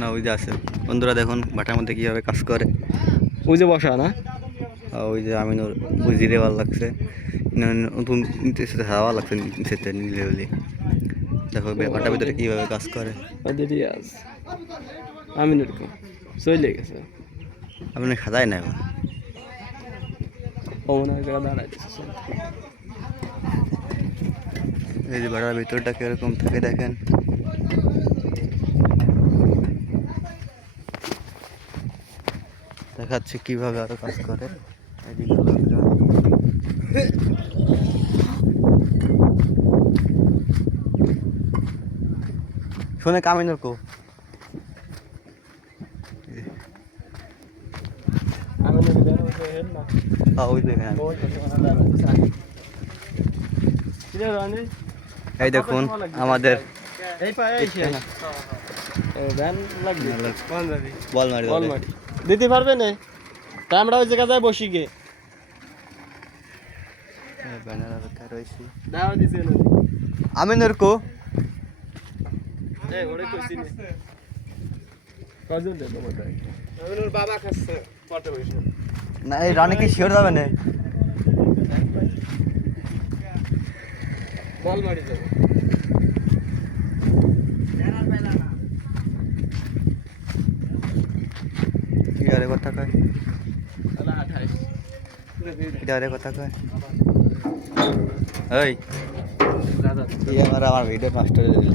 না ওই যে আছে বন্ধুরা, দেখুন ভাটার মধ্যে কীভাবে কাজ করে। ওই যে বসা না, ওই যে আমিনুর বুঝি দেওয়ার লাগছে, নতুন নিচে হাওয়া লাগছে নিচেতে নিলে বলে। দেখো ভাটার ভিতরে কীভাবে কাজ করে। আমিনুর চলে গেছে, আপনি খাজাই না এখন। এই যে ভাটার ভিতরটা কিরকম থাকে দেখেন। দেখাচ্ছে কিভাবে আরো কাজ করে। শুনে কামিনুর কো এই দেখুন আমাদের বলমাটি দিতে পারবে না, তাই আমরা ওই জায়গায় বসি গে আমিনুর কো না, এই রানী কি শিওর যাবে না? বলমাটি যাবে কিয়ারে কথা কয়, কিয়ারে কথা কয়। এই আমার ভিডিও নষ্ট হয়ে গেল।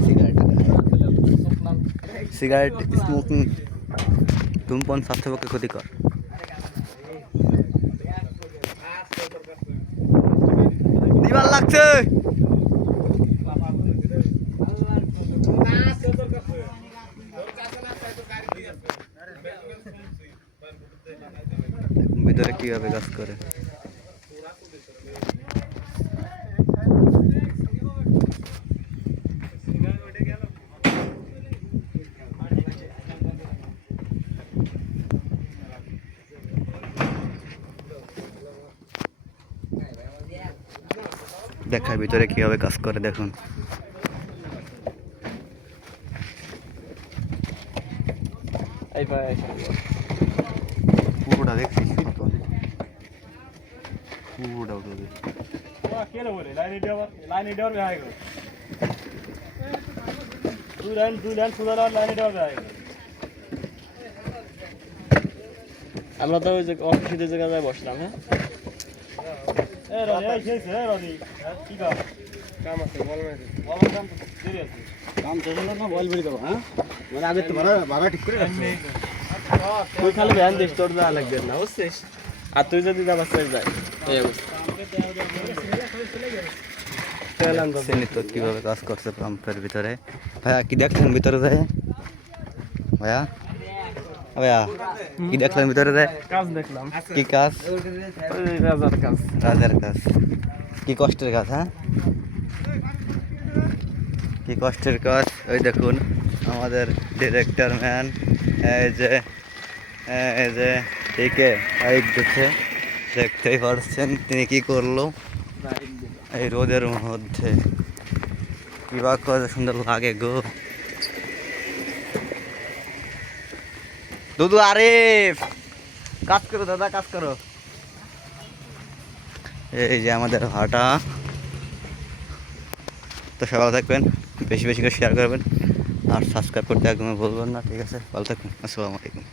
সিগারেট স্মোকিং ধূমপান স্বাস্থ্যের পক্ষে ক্ষতিকর। দিবার লাগছে ভিতরে কিভাবে কাজ করে। দেখায় ভিতরে কিভাবে কাজ করে দেখুন। পুরোটা দেখছি পুরোটা আমরা তো ওই যে অফিসের জায়গায় বসলাম। হ্যাঁ খালি ভ্যান দিস, তোর দেওয়া লাগবে না বুঝছিস। আর তুই যদি যাবার যাই এই তো কিভাবে কাজ করছে পাম্পের ভিতরে। ভাইয়া কি দেখছেন ভিতরে যায়? ভাইয়া ভাইয়া কি দেখলেন ভিতরে যায়? কাজ দেখলাম। কি কাজ? রাজার কাজ। রাজার কাজ। কি কষ্টের কাজ, হ্যাঁ কি কষ্টের কাজ। ওই দেখুন আমাদের ডিরেক্টর ম্যান, এই যে একে বাইক দিচ্ছে, দেখতেই পারছেন তিনি কি করলো এই রোদের মধ্যে। কি বা করে সুন্দর লাগে গো। দুদু আরিফ কাজ করো দাদা, কাজ করো। এই যে আমাদের ভাটা। তো সবাই ভালো থাকবেন, বেশি বেশি করে শেয়ার করবেন আর সাবস্ক্রাইব করতে একদমই ভুলবেন না। ঠিক আছে, ভালো থাকবেন। আসসালামু আলাইকুম।